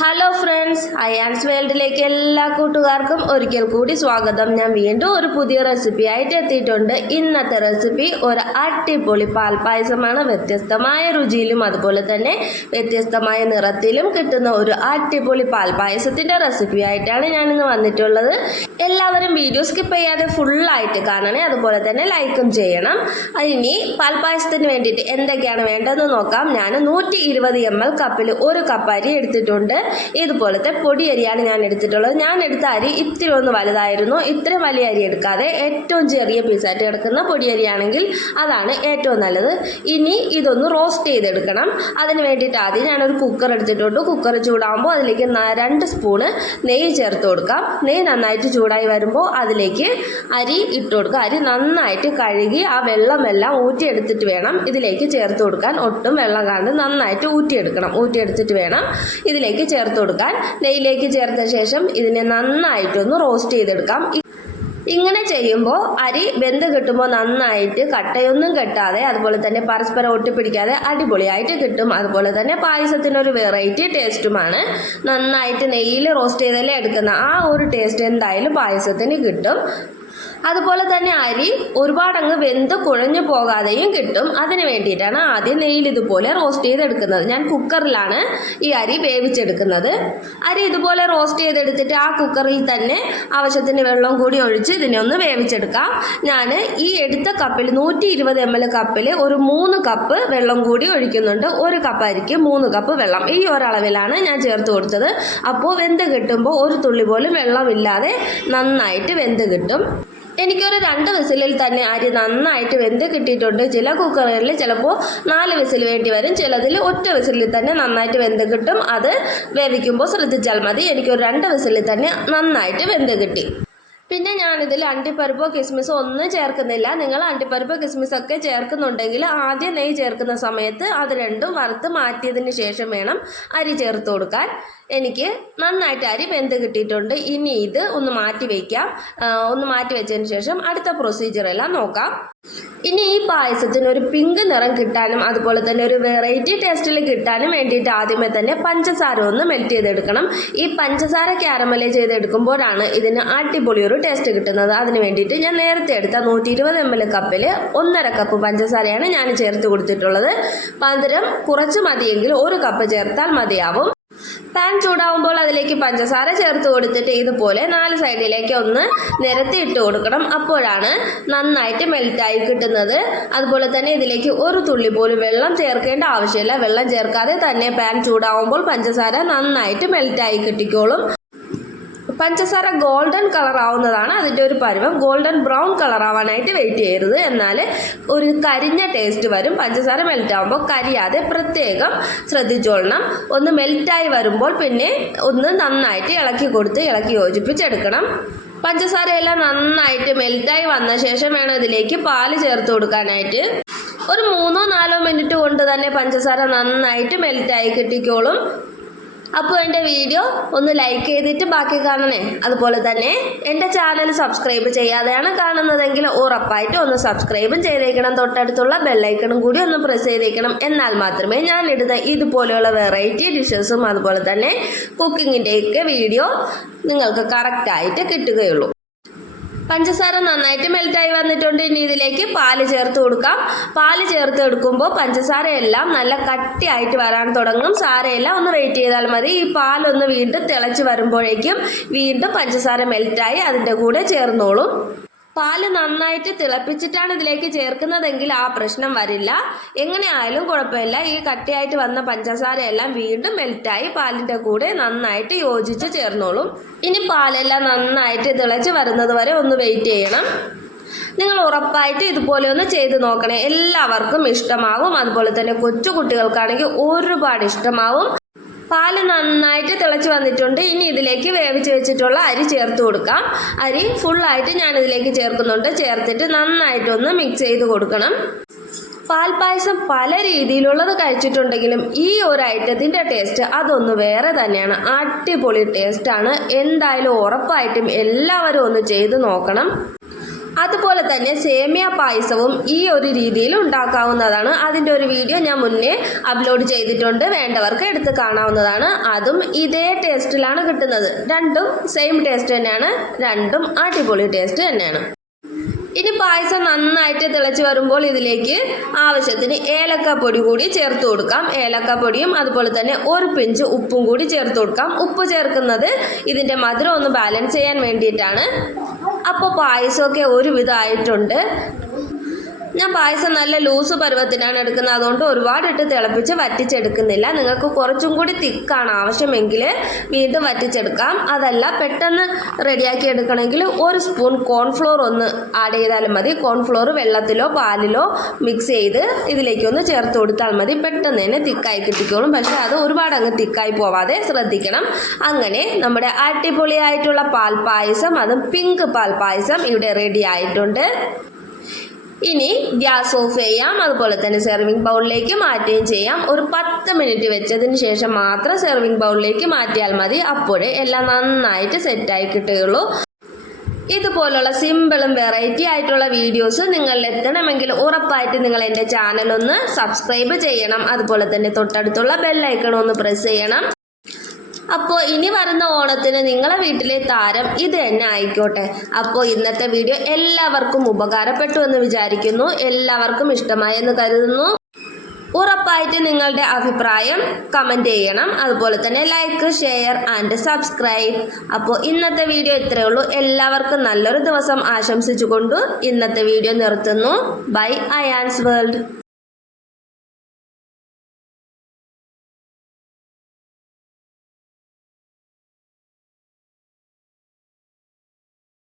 Hello friends Ayan's വേൾഡിലേക്ക് എല്ലാ കൂട്ടുകാർക്കും ഒരിക്കൽ കൂടി സ്വാഗതം. ഞാൻ വീണ്ടും ഒരു പുതിയ റെസിപ്പി ആയിട്ട് എത്തിയിട്ടുണ്ട്. ഇന്നത്തെ റെസിപ്പി ഒരു അടിപൊളി പാൽപ്പായസമാണ്. വ്യത്യസ്തമായ രുചിയിലും അതുപോലെ തന്നെ വ്യത്യസ്തമായ നിറത്തിലും കിട്ടുന്ന ഒരു അടിപൊളി പാൽപ്പായസത്തിന്റെ റെസിപ്പി ആയിട്ടാണ് ഞാനിന്ന് വന്നിട്ടുള്ളത്. എല്ലാവരും വീഡിയോ സ്കിപ്പ് ചെയ്യാതെ ഫുള്ളായിട്ട് കാണണേ. അതുപോലെ തന്നെ ലൈക്കും ചെയ്യണം. ഇനി പാൽപ്പായസത്തിന് വേണ്ടിയിട്ട് എന്തൊക്കെയാണ് വേണ്ടതെന്ന് നോക്കാം. ഞാൻ നൂറ്റി ഇരുപത് എം എൽ കപ്പിൽ ഒരു കപ്പ് അരി എടുത്തിട്ടുണ്ട്. ഇതുപോലത്തെ പൊടി അരിയാണ് ഞാൻ എടുത്തിട്ടുള്ളത്. ഞാൻ എടുത്ത അരി ഇത്തിരി ഒന്ന് വലുതായിരുന്നു. ഇത്രയും വലിയ അരി എടുക്കാതെ ഏറ്റവും ചെറിയ പീസായിട്ട് കിടക്കുന്ന പൊടിയരിയാണെങ്കിൽ അതാണ് ഏറ്റവും നല്ലത്. ഇനി ഇതൊന്ന് റോസ്റ്റ് ചെയ്തെടുക്കണം. അതിന് വേണ്ടിയിട്ട് ആദ്യം ഞാനൊരു കുക്കർ എടുത്തിട്ടുണ്ട്. കുക്കർ ചൂടാകുമ്പോൾ അതിലേക്ക് രണ്ട് സ്പൂണ് നെയ്യ് ചേർത്ത് കൊടുക്കാം. നെയ്യ് നന്നായിട്ട് ചൂടായി വരുമ്പോൾ അതിലേക്ക് അരി ഇട്ട് കൊടുക്കുക. അരി നന്നായിട്ട് കഴുകി ആ വെള്ളമെല്ലാം ഊറ്റിയെടുത്തിട്ട് വേണം ഇതിലേക്ക് ചേർത്ത് കൊടുക്കാൻ. ഒട്ടും വെള്ളം കാണുന്നത് നന്നായിട്ട് ഊറ്റിയെടുക്കണം. ഊറ്റിയെടുത്തിട്ട് വേണം ഇതിലേക്ക് ചേർത്ത് കൊടുക്കാൻ നെയ്യിലേക്ക് ചേർത്ത ശേഷം ഇതിനെ നന്നായിട്ടൊന്ന് റോസ്റ്റ് ചെയ്തെടുക്കാം. ഇങ്ങനെ ചെയ്യുമ്പോൾ അരി വെന്ത് കിട്ടുമ്പോൾ നന്നായിട്ട് കട്ടയൊന്നും കെട്ടാതെ അതുപോലെ തന്നെ പരസ്പരം ഒട്ടിപ്പിടിക്കാതെ അടിപൊളിയായിട്ട് കിട്ടും. അതുപോലെ തന്നെ പായസത്തിനൊരു വെറൈറ്റി ടേസ്റ്റുമാണ് നന്നായിട്ട് നെയ്യിൽ റോസ്റ്റ് ചെയ്തല്ലേ എടുക്കുന്ന ആ ഒരു ടേസ്റ്റ് എന്തായാലും പായസത്തിന് കിട്ടും. അതുപോലെ തന്നെ അരി ഒരുപാട് അങ്ങ് വെന്ത് കുഴഞ്ഞു പോകാതെയും കിട്ടും. അതിന് വേണ്ടിയിട്ടാണ് ആദ്യം നെയ്യിൽ ഇതുപോലെ റോസ്റ്റ് ചെയ്തെടുക്കുന്നത്. ഞാൻ കുക്കറിലാണ് ഈ അരി വേവിച്ചെടുക്കുന്നത്. അരി ഇതുപോലെ റോസ്റ്റ് ചെയ്തെടുത്തിട്ട് ആ കുക്കറിൽ തന്നെ ആവശ്യത്തിന് വെള്ളം കൂടി ഒഴിച്ച് ഇതിനെ ഒന്ന് വേവിച്ചെടുക്കാം. ഞാൻ ഈ എടുത്ത കപ്പിൽ നൂറ്റി ഇരുപത് എം എൽ കപ്പിൽ ഒരു മൂന്ന് കപ്പ് വെള്ളം കൂടി ഒഴിക്കുന്നുണ്ട്. ഒരു കപ്പ് അരിക്ക് മൂന്ന് കപ്പ് വെള്ളം. ഈ ഒരളവിലാണ് ഞാൻ ചേർത്ത് കൊടുത്തത്. അപ്പോൾ വെന്ത് കിട്ടുമ്പോൾ ഒരു തുള്ളി പോലും വെള്ളമില്ലാതെ നന്നായിട്ട് വെന്ത് കിട്ടും. എനിക്കൊരു രണ്ട് വിസിലിൽ തന്നെ അരി നന്നായിട്ട് വെന്ത് കിട്ടിയിട്ടുണ്ട്. ചില കുക്കറുകളിൽ ചിലപ്പോൾ നാല് വിസിൽ വേണ്ടി വരും. ചിലതിൽ ഒറ്റ വിസിലിൽ തന്നെ നന്നായിട്ട് വെന്ത് കിട്ടും. അത് വേവിക്കുമ്പോൾ ശ്രദ്ധിച്ചാൽ മതി. എനിക്കൊരു രണ്ട് വിസിലിൽ തന്നെ നന്നായിട്ട് വെന്ത് കിട്ടി. പിന്നെ ഞാനിതിൽ അണ്ടിപ്പരിപ്പോ കിസ്മിസോ ഒന്നും ചേർക്കുന്നില്ല. നിങ്ങൾ അണ്ടിപ്പരിപ്പോ കിസ്മിസൊക്കെ ചേർക്കുന്നുണ്ടെങ്കിൽ ആദ്യം നെയ്യ് ചേർക്കുന്ന സമയത്ത് അത് രണ്ടും വറുത്ത് മാറ്റിയതിന് ശേഷം വേണം അരി ചേർത്ത് കൊടുക്കാൻ. എനിക്ക് നന്നായിട്ട് അരി വെന്ത് കിട്ടിയിട്ടുണ്ട്. ഇനി ഇത് ഒന്ന് മാറ്റി വയ്ക്കാം ഒന്ന് മാറ്റി വെച്ചതിന് ശേഷം അടുത്ത പ്രൊസീജിയർ എല്ലാം നോക്കാം. ഇനി ഈ പായസത്തിന് ഒരു പിങ്ക് നിറം കിട്ടാനും അതുപോലെ തന്നെ ഒരു വെറൈറ്റി ടേസ്റ്റിൽ കിട്ടാനും വേണ്ടിയിട്ട് ആദ്യമേ തന്നെ പഞ്ചസാര ഒന്ന് മെൽറ്റ് ചെയ്തെടുക്കണം. ഈ പഞ്ചസാര ക്യാരമലൈസ് ചെയ്തെടുക്കുമ്പോഴാണ് ഇതിന് അടിപൊളി ഒരു ടേസ്റ്റ് കിട്ടുന്നത്. അതിന് വേണ്ടിയിട്ട് ഞാൻ നേരത്തെ എടുത്ത നൂറ്റി ഇരുപത് എം എൽ കപ്പിൽ ഒന്നര കപ്പ് പഞ്ചസാരയാണ് ഞാൻ ചേർത്ത് കൊടുത്തിട്ടുള്ളത്. മധുരം കുറച്ച് മതിയെങ്കിൽ ഒരു കപ്പ് ചേർത്താൽ മതിയാവും. പാൻ ചൂടാവുമ്പോൾ അതിലേക്ക് പഞ്ചസാര ചേർത്ത് കൊടുത്തിട്ട് ഇതുപോലെ നാല് സൈഡിലേക്ക് ഒന്ന് നിരത്തി ഇട്ട് കൊടുക്കണം. അപ്പോഴാണ് നന്നായിട്ട് മെൽറ്റായി കിട്ടുന്നത്. അതുപോലെ തന്നെ ഇതിലേക്ക് ഒരു തുള്ളി പോലും വെള്ളം ചേർക്കേണ്ട ആവശ്യമില്ല. വെള്ളം ചേർക്കാതെ തന്നെ പാൻ ചൂടാവുമ്പോൾ പഞ്ചസാര നന്നായിട്ട് മെൽറ്റായി കിട്ടിക്കോളും. പഞ്ചസാര ഗോൾഡൻ കളർ ആവുന്നതാണ് അതിന്റെ ഒരു പരുവം. ഗോൾഡൻ ബ്രൗൺ കളർ ആവാനായിട്ട് വെയിറ്റ് ചെയ്യരുത്. എന്നാൽ ഒരു കരിഞ്ഞ ടേസ്റ്റ് വരും. പഞ്ചസാര മെൽറ്റ് ആകുമ്പോൾ കരിയാതെ പ്രത്യേകം ശ്രദ്ധിച്ചോളണം. ഒന്ന് മെൽറ്റായി വരുമ്പോൾ പിന്നെ ഒന്ന് നന്നായിട്ട് ഇളക്കി കൊടുത്ത് ഇളക്കി യോജിപ്പിച്ചെടുക്കണം. പഞ്ചസാരയെല്ലാം നന്നായിട്ട് മെൽറ്റായി വന്ന ശേഷം വേണം ഇതിലേക്ക് പാൽ ചേർത്ത് കൊടുക്കാനായിട്ട്. ഒരു മൂന്നോ നാലോ മിനിറ്റ് കൊണ്ട് തന്നെ പഞ്ചസാര നന്നായിട്ട് മെൽറ്റായി കിട്ടിക്കോളും. അപ്പോൾ എന്റെ വീഡിയോ ഒന്ന് ലൈക്ക് ചെയ്തിട്ട് ബാക്കി കാണണേ. അതുപോലെ തന്നെ എന്റെ ചാനൽ സബ്സ്ക്രൈബ് ചെയ്യാതെയാണ് കാണുന്നതെങ്കിൽ ഉറപ്പായിട്ട് ഒന്ന് സബ്സ്ക്രൈബും ചെയ്തേക്കണം. തൊട്ടടുത്തുള്ള ബെല്ലൈക്കണും കൂടി ഒന്ന് പ്രസ് ചെയ്തേക്കണം. എന്നാൽ മാത്രമേ ഞാൻ ഇടുന്ന ഇതുപോലെയുള്ള വെറൈറ്റി ഡിഷസും അതുപോലെ തന്നെ കുക്കിങ്ങിന്റെയൊക്കെ വീഡിയോ നിങ്ങൾക്ക് കറക്റ്റായിട്ട് കിട്ടുകയുള്ളൂ. പഞ്ചസാര നന്നായിട്ട് മെൽറ്റായി വന്നിട്ടുണ്ട്. ഇനി ഇതിലേക്ക് പാൽ ചേർത്ത് കൊടുക്കാം. പാൽ ചേർത്ത് എടുക്കുമ്പോൾ പഞ്ചസാര എല്ലാം നല്ല കട്ടിയായിട്ട് വരാൻ തുടങ്ങും. സാരയെല്ലാം ഒന്ന് വെയിറ്റ് ചെയ്താൽ മതി. ഈ പാലൊന്ന് വീണ്ടും തിളച്ച് വരുമ്പോഴേക്കും വീണ്ടും പഞ്ചസാര മെൽറ്റായി അതിന്റെ കൂടെ ചേർന്നോളും. പാൽ നന്നായിട്ട് തിളപ്പിച്ചിട്ടാണ് ഇതിലേക്ക് ചേർക്കുന്നതെങ്കിൽ ആ പ്രശ്നം വരില്ല. എങ്ങനെയായാലും കുഴപ്പമില്ല. ഈ കട്ടിയായിട്ട് വന്ന പഞ്ചസാരയെല്ലാം വീണ്ടും മെൽറ്റായി പാലിന്റെ കൂടെ നന്നായിട്ട് യോജിച്ച് ചേർന്നോളും. ഇനി പാലെല്ലാം നന്നായിട്ട് തിളച്ച് വരുന്നത് വരെ ഒന്ന് വെയിറ്റ് ചെയ്യണം. നിങ്ങൾ ഉറപ്പായിട്ട് ഇതുപോലെ ഒന്ന് ചെയ്ത് നോക്കണേ. എല്ലാവർക്കും ഇഷ്ടമാവും. അതുപോലെ തന്നെ കൊച്ചു കുട്ടികൾക്കാണെങ്കിൽ ഒരുപാട് ഇഷ്ടമാവും. പാൽ നന്നായിട്ട് തിളച്ച് വന്നിട്ടുണ്ട്. ഇനി ഇതിലേക്ക് വേവിച്ച് വെച്ചിട്ടുള്ള അരി ചേർത്ത് കൊടുക്കാം. അരി ഫുള്ളായിട്ട് ഞാൻ ഇതിലേക്ക് ചേർക്കുന്നുണ്ട്. ചേർത്തിട്ട് നന്നായിട്ടൊന്ന് മിക്സ് ചെയ്ത് കൊടുക്കണം. പാൽപ്പായസം പല രീതിയിലുള്ളത് കഴിച്ചിട്ടുണ്ടെങ്കിലും ഈ ഒരു ഐറ്റത്തിന്റെ ടേസ്റ്റ് അതൊന്ന് വേറെ തന്നെയാണ്. അടിപൊളി ടേസ്റ്റാണ് എന്തായാലും ഉറപ്പായിട്ടും എല്ലാവരും ഒന്ന് ചെയ്ത് നോക്കണം. അതുപോലെ തന്നെ സേമിയ പായസവും ഈ ഒരു രീതിയിൽ ഉണ്ടാക്കാവുന്നതാണ്. അതിന്റെ ഒരു വീഡിയോ ഞാൻ മുന്നേ അപ്ലോഡ് ചെയ്തിട്ടുണ്ട്. വേണ്ടവർക്ക് എടുത്ത് കാണാവുന്നതാണ്. അതും ഇതേ ടേസ്റ്റിലാണ് കിട്ടുന്നത്. രണ്ടും സെയിം ടേസ്റ്റ് തന്നെയാണ്. രണ്ടും അടിപൊളി ടേസ്റ്റ് തന്നെയാണ്. ഇനി പായസം നന്നായിട്ട് തിളച്ച് വരുമ്പോൾ ഇതിലേക്ക് ആവശ്യത്തിന് ഏലക്കപ്പൊടി കൂടി ചേർത്ത് കൊടുക്കാം. ഏലക്കപ്പൊടിയും അതുപോലെ തന്നെ ഒരു പിഞ്ച് ഉപ്പും കൂടി ചേർത്ത് കൊടുക്കാം. ഉപ്പ് ചേർക്കുന്നത് ഇതിന്റെ മധുരം ഒന്ന് ബാലൻസ് ചെയ്യാൻ വേണ്ടിയിട്ടാണ്. അപ്പോൾ പായസമൊക്കെ ഒരുവിധമായിട്ടുണ്ട് ഞാൻ പായസം നല്ല ലൂസ് പരുവത്തിനാണ് എടുക്കുന്നത്. അതുകൊണ്ട് ഒരുപാടിട്ട് തിളപ്പിച്ച് വറ്റിച്ചെടുക്കുന്നില്ല. നിങ്ങൾക്ക് കുറച്ചും കൂടി തിക്കാണ് ആവശ്യമെങ്കിൽ വീണ്ടും വറ്റിച്ചെടുക്കാം. അതല്ല പെട്ടെന്ന് റെഡിയാക്കി എടുക്കണമെങ്കിൽ ഒരു സ്പൂൺ കോൺഫ്ലോർ ഒന്ന് ആഡ് ചെയ്താലും മതി. കോൺഫ്ലോർ വെള്ളത്തിലോ പാലിലോ മിക്സ് ചെയ്ത് ഇതിലേക്ക് ഒന്ന് ചേർത്ത് കൊടുത്താൽ മതി. പെട്ടെന്ന് തന്നെ തിക്കായി കിട്ടിക്കോളും. പക്ഷേ അത് ഒരുപാട് അങ്ങ് തിക്കായി പോവാതെ ശ്രദ്ധിക്കണം. അങ്ങനെ നമ്മുടെ അടിപൊളിയായിട്ടുള്ള പാൽ പായസം അതും പിങ്ക് പാൽ പായസം ഇവിടെ റെഡി ആയിട്ടുണ്ട്. ഇനി ഗ്യാസ് ഓഫ് ചെയ്യാം. അതുപോലെ തന്നെ സെർവിങ് ബൗളിലേക്ക് മാറ്റുകയും ചെയ്യാം. ഒരു പത്ത് മിനിറ്റ് വെച്ചതിന് ശേഷം മാത്രം സെർവിങ് ബൗളിലേക്ക് മാറ്റിയാൽ മതി. അപ്പോഴേ എല്ലാം നന്നായിട്ട് സെറ്റായി കിട്ടുകയുള്ളൂ. ഇതുപോലുള്ള സിമ്പിളും വെറൈറ്റി ആയിട്ടുള്ള വീഡിയോസ് നിങ്ങളിൽ എത്തണമെങ്കിൽ ഉറപ്പായിട്ട് നിങ്ങൾ എന്റെ ചാനൽ ഒന്ന് സബ്സ്ക്രൈബ് ചെയ്യണം. അതുപോലെ തന്നെ തൊട്ടടുത്തുള്ള ബെല്ലൈക്കൺ ഒന്ന് പ്രസ് ചെയ്യണം. അപ്പോൾ ഇനി വരുന്ന ഓണത്തിന് നിങ്ങളെ വീട്ടിലെ താരം ഇത് തന്നെ ആയിക്കോട്ടെ. അപ്പോൾ ഇന്നത്തെ വീഡിയോ എല്ലാവർക്കും ഉപകാരപ്പെട്ടു എന്ന് വിചാരിക്കുന്നു. എല്ലാവർക്കും ഇഷ്ടമായെന്ന് കരുതുന്നു. ഉറപ്പായിട്ട് നിങ്ങളുടെ അഭിപ്രായം കമന്റ് ചെയ്യണം. അതുപോലെ തന്നെ ലൈക്ക് ഷെയർ ആൻഡ് സബ്സ്ക്രൈബ് അപ്പോൾ ഇന്നത്തെ വീഡിയോ ഇത്രയേ ഉള്ളൂ. എല്ലാവർക്കും നല്ലൊരു ദിവസം ആശംസിച്ചുകൊണ്ട് ഇന്നത്തെ വീഡിയോ നിർത്തുന്നു. By Ayan's world